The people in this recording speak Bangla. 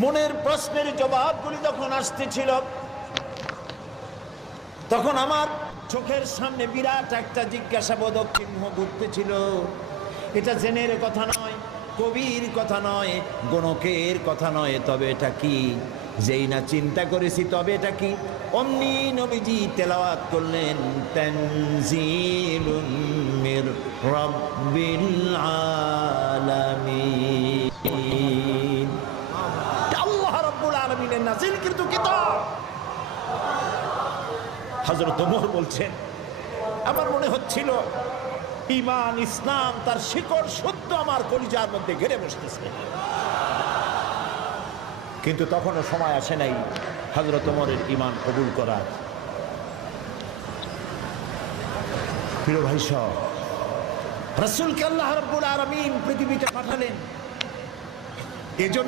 মনের প্রশ্নের জবাবগুলি যখন আসতেছিল, তখন আমার চোখের সামনে বিরাট একটা জিজ্ঞাসাবোধক চিহ্ন ঘুরতেছিল। এটা জেনের কথা নয়, কবির কথা নয়, গণকের কথা নয়, তবে এটা কি? যেই না চিন্তা করেছি তবে এটা কি, অমনি নবীজি তেলাওয়াত করলেন তানজিলুম মির রাব্বিল আলামিন। আল্লাহ রাব্বুল আলামিনের নাযিলকৃত কিতাব। হযরত ওমর বলছেন, আমার মনে হচ্ছিল ঈমান ইসলাম তার শিকড় সত্য আমার কলিজার মধ্যে ঘিরে বসতেছে। কিন্তু তখনও সময় আসে নাই হযরত ওমরের ঈমান কবুল করার। প্রিয় ভাই সব, রাসূলকে আল্লাহ রাব্বুল আলামিন পৃথিবীতে পাঠালেন এজন্য